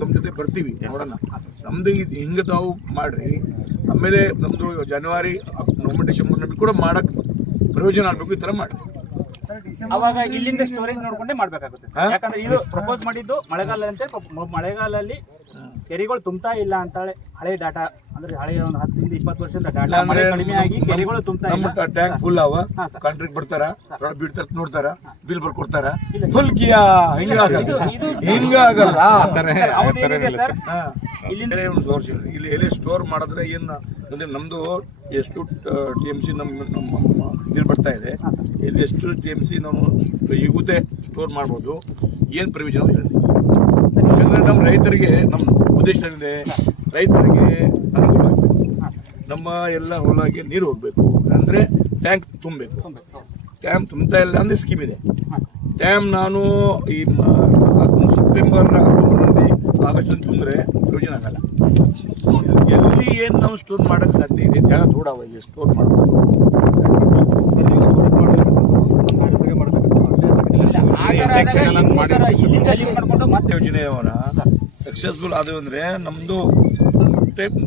ತಮ್ಮ ಜೊತೆ ಬರ್ತೀವಿ ನೋಡೋಣ. ನಮ್ದು ಇದು ಹಿಂಗೆ ತಾವು ಮಾಡ್ರಿ. ಆಮೇಲೆ ನಮ್ಮದು ಜನವರಿ ನವೆಂಬರ್ ಡಿಸೆಂಬರ್ ನಡುವೆ ಕೂಡ ಮಾಡಕ್ ಪ್ರಯೋಜನ ಆಗಬೇಕು ಈ ಥರ ಮಾಡಿ ಅವಾಗ ಇಲ್ಲಿಂದ ಸ್ಟೋರೇಜ್ ನೋಡ್ಕೊಂಡೆ ಮಾಡಬೇಕಾಗುತ್ತೆ? ಯಾಕಂದ್ರೆ ಇದು ಪ್ರಪೋಸ್ ಮಾಡಿದ್ದು ಮಳೆಗಾಲ ಅಂತ ಮಳೆಗಾಲದಲ್ಲಿ ಕೆರೆಗಳು ತುಂಬ್ತಾ ಇಲ್ಲ ಅಂತಾಳೆ. ಹಳೆ ಡಾಟಾ ಅಂದ್ರೆ ಹಳೆ ಒಂದು ಹತ್ತರಿಂದ ಇಪ್ಪತ್ತು ವರ್ಷದ ಡಾಟಾ ಮಳೆ ಕಡಿಮೆ ಆಗಿ ಕೆರೆಗಳು ತುಂಬತಾ ಇಲ್ಲ. ನಮ್ಮ ಟ್ಯಾಂಕ್ ಫುಲ್ ಅವ. ಕಂಟ್ರಿಗೆ ಬಿಡ್ತಾರ ಬಿಡ್ತಾರ ನೋಡ್ತಾರ ಬಿಲ್ ಬರ್ಕೊಡ್ತಾರ ಫುಲ್ ಕಿಯಾ ಹಿಂಗ ಆಗಲ್ಲ. ಹಿಂಗ ಇಲ್ಲಿ ಎಲ್ಲಿ ಸ್ಟೋರ್ ಮಾಡಿದ್ರೆ ಏನು ಅಂದ್ರೆ ನಮ್ದು ಎಷ್ಟು ಟಿ ಎಂ ಸಿ ನಮ್ಮ ನಮ್ಮ ನೀರು ಬರ್ತಾ ಇದೆ. ಇಲ್ಲಿ ಎಷ್ಟು ಟಿ ಎಂ ಸಿ ನಾವು ಈಗುತ್ತೆ ಸ್ಟೋರ್ ಮಾಡ್ಬೋದು. ಏನು ಪ್ರಯೋಜನ ಹೇಳಿ. ಯಾಕಂದ್ರೆ ನಮ್ಮ ರೈತರಿಗೆ ನಮ್ಮ ಉದ್ದೇಶ ಏನಿದೆ? ರೈತರಿಗೆ ಅನುಕೂಲ ಆಗ್ತದೆ ನಮ್ಮ ಎಲ್ಲ ಹೊಲಗೆ ನೀರು ಹೋಗಬೇಕು. ಅಂದರೆ ಟ್ಯಾಂಕ್ ತುಂಬಬೇಕು. ಡ್ಯಾಮ್ ತುಂಬ್ತಾ ಇಲ್ಲ ಅಂದರೆ ಸ್ಕೀಮ್ ಇದೆ. ಡ್ಯಾಮ್ ನಾನು ಈ ಸೆಪ್ಟೆಂಬರ್ ಅಕ್ಟೋಬರ್ನಲ್ಲಿ ಆಗಸ್ಟ್ ತುಂಬಿದ್ರೆ ಪ್ರಯೋಜನ ಆಗಲ್ಲ. ಎಲ್ಲಿ ಏನು ನಾವು ಸ್ಟೋರ್ ಮಾಡೋಕ್ಕೆ ಸಾಧ್ಯ ಇದೆ? ಜಾಗ ದೂಡ ಇಲ್ಲಿ ಸ್ಟೋರ್ ಮಾಡ್ಬೋದು. ಯೋಜನೆ ಅವನ ಯೋಜನೆಯವನ್ನ ಸಕ್ಸಸ್ಫುಲ್ ಆದವು ಅಂದರೆ ನಮ್ಮದು ಸೆಪ್ಟೆಂಬರ್